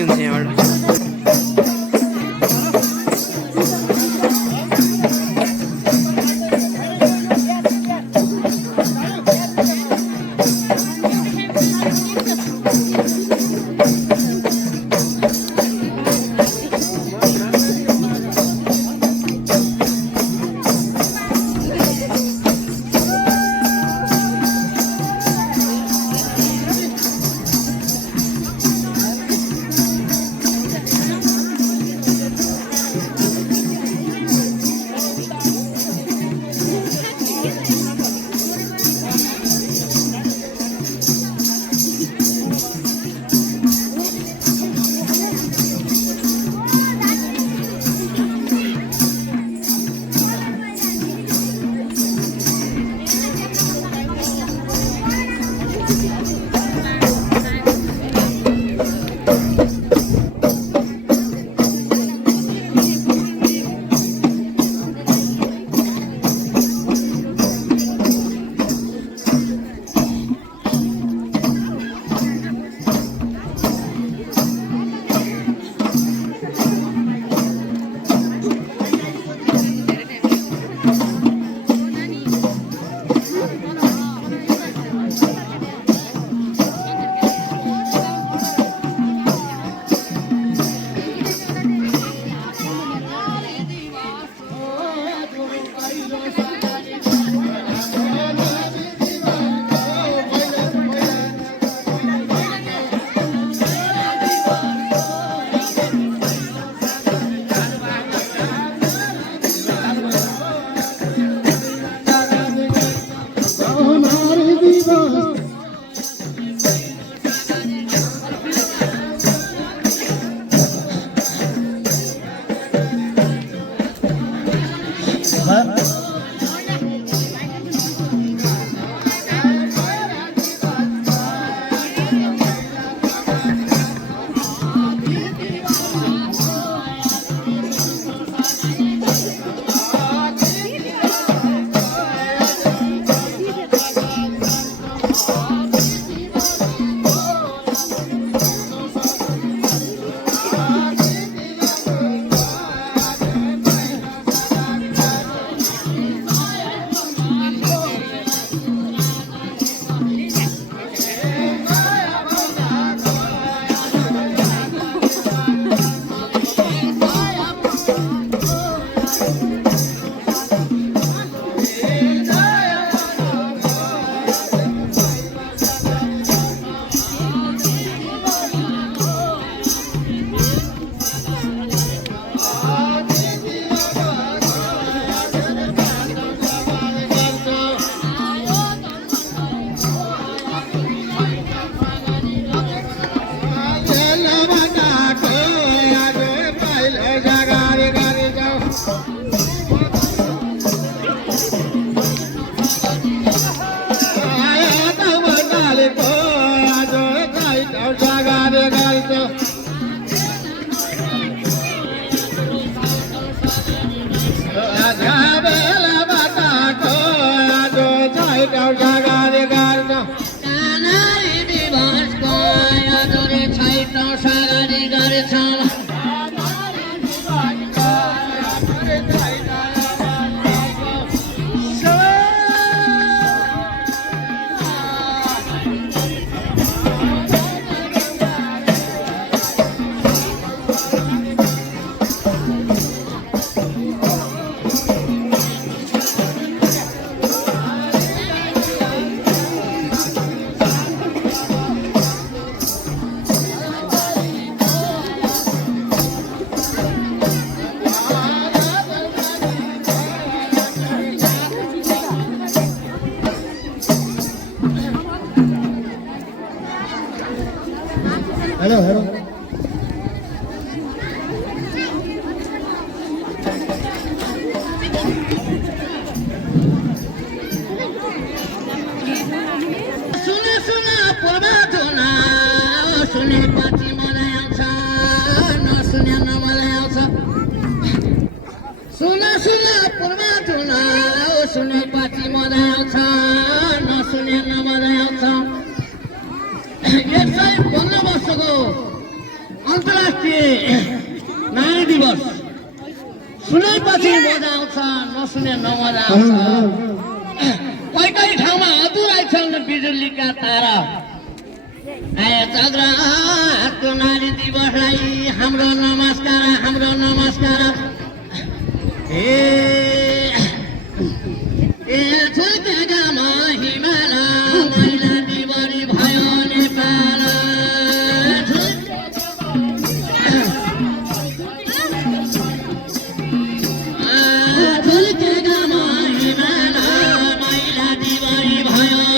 इजी हुन्छ यहाँबाट। Hello hello सुने सुने पूर्वा धुना सुने पछि मलाई आउँछ नसुने न मलाई आउँछ सुने सुने पूर्वा धुना सुने पछि मलाई आउँछ नसुने न मलाई आउँछ यसै 15 वर्षको अन्तर्राष्ट्रिय नारी दिवस सुनेपछि मजा आउँछ नसुने नमजा आउँछ कोही कोही ठाउँमा अधुरै छन् बिजुलीका तारा चन्द्रको नारी दिवसलाई हाम्रो नमस्कार छुटेकामा हिमाल महिला दिवस भयो नेपाल छुटेकामा हिमाल महिला दिवस भयो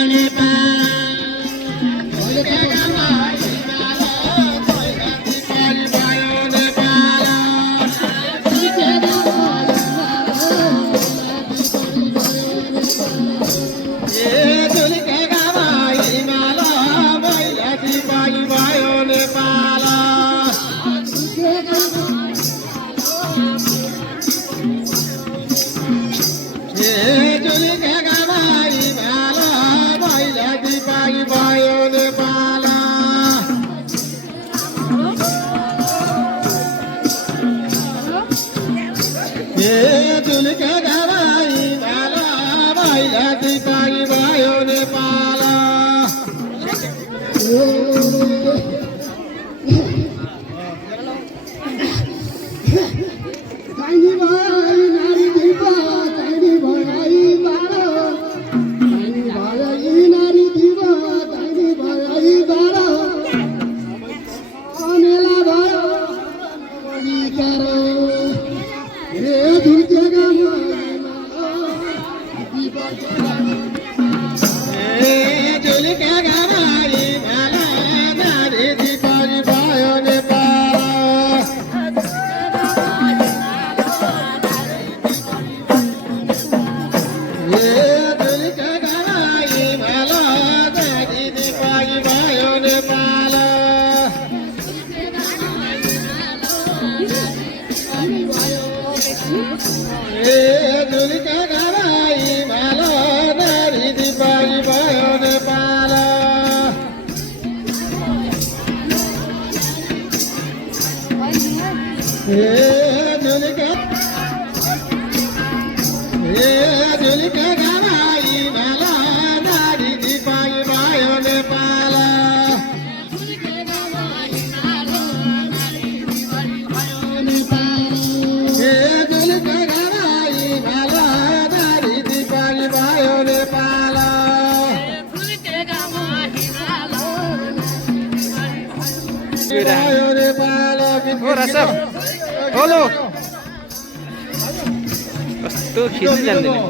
कस्तो खिच्नु जान्दैन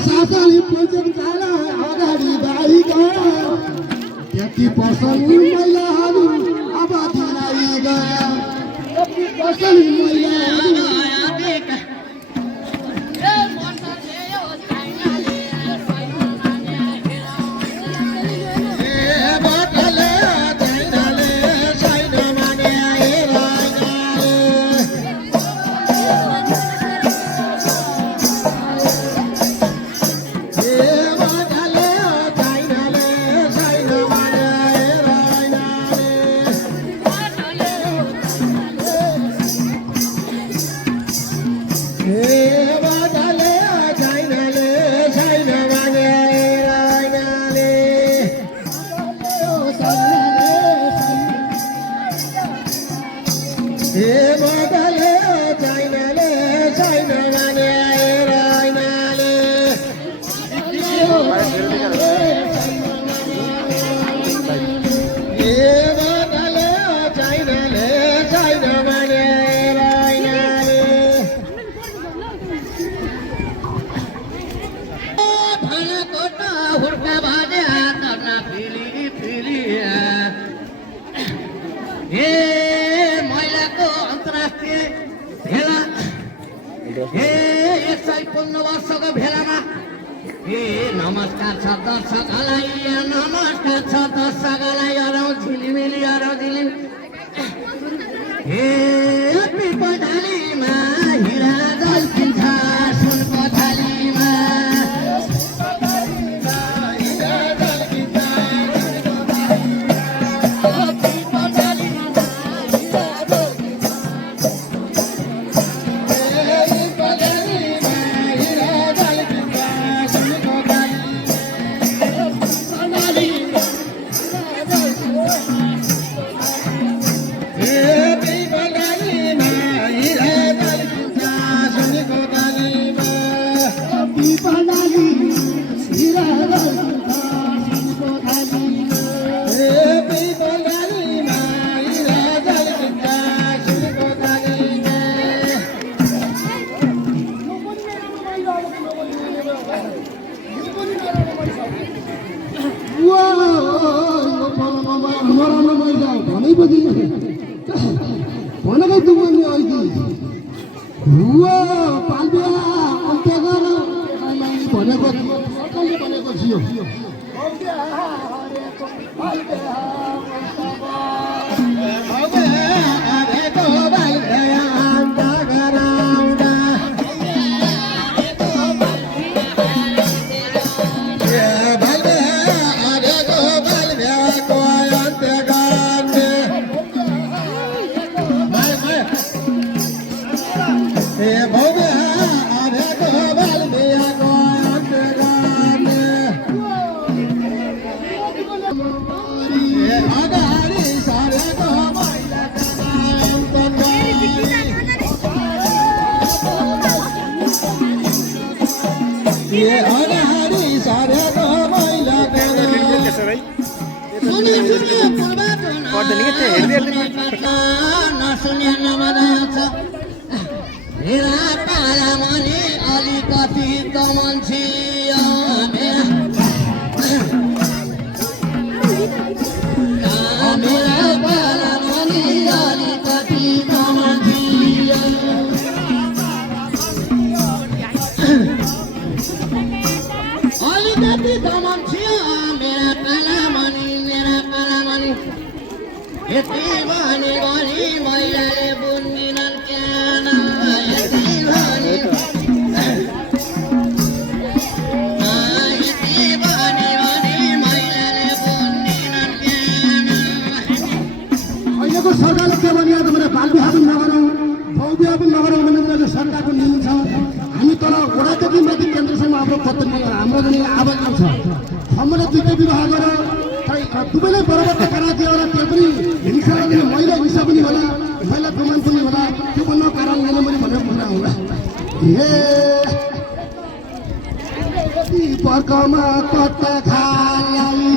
सासाले पञ्चम चाला अगाडि बाई गयो त्यति पसल महिलाहरू अब दिनाइ गयो त्यति पसल महिलाहरू नमस्कार छ दर्शकलाई नमस्कार छ दर्शकलाई अरौ झिलिमिली अरौ झिलिमिली हे पिपडालीमा हिरा जल रहेछ भनेपछि भनेको दुख्ने अहिले पाल्बिया अन्त्य गर भनेको सरकारले भनेको थियो अलिकति त मान्छे यति भने गरी महिलाले बुन्दिनन् क्यान यति भने महिलाले बुन्दिनन् क्यान अहिलेको सरकारले के भनिया त भने बालबिहा पनि नगरौँ बहुबिहा पनि नगरौँ भने सरकारको नियम छ हामी तर वडादेखि माथि केन्द्रसम्म हाम्रो पत्रमा हाम्रो पनि आवाज आउँछ हामीले दुईटै विवाह गरेर दुवैलाई बराबर कराते होला त्यो पनि हिंसा महिला हिंसा पनि होला महिला प्रमाण पनि होला त्यो बन्न कारण मैले भनेर भन्दा होला हे पर्कमा कट्ट खालाई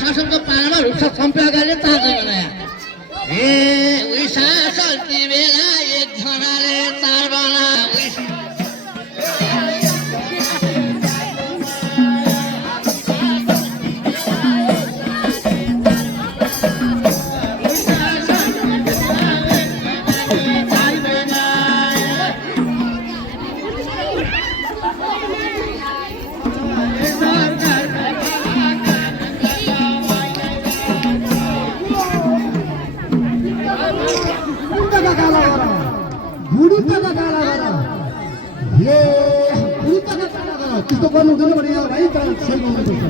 शासनको पालामा रुख सम्प्यागाले तार्दैन ए उही शासन ती बेला एकजनाले चार बना त्यस्तो गर्नु हुँदैन भने भाइ त सेल गर्नुपर्छ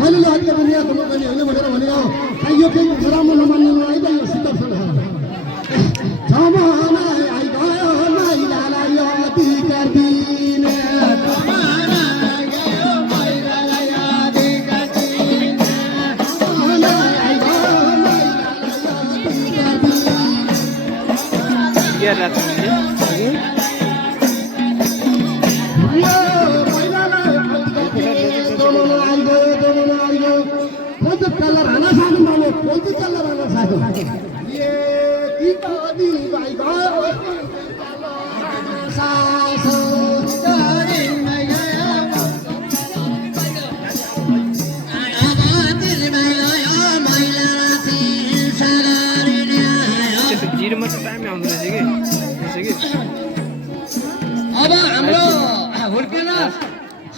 मैले हत्या पनि यहाँ गर्नु पनि होइन भनेर भनेर यो केही राम्रो नमान्नु है त यो सुदर्शन जमाना आइगयो महिलालाई अधिकार दिने अब हाम्रो हुर्केन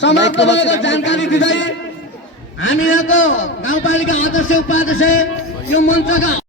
समाजको जानकारी दिँदै हामी यहाँको गाउँपालिका अध्यक्ष उपाध्यक्ष यो मञ्चका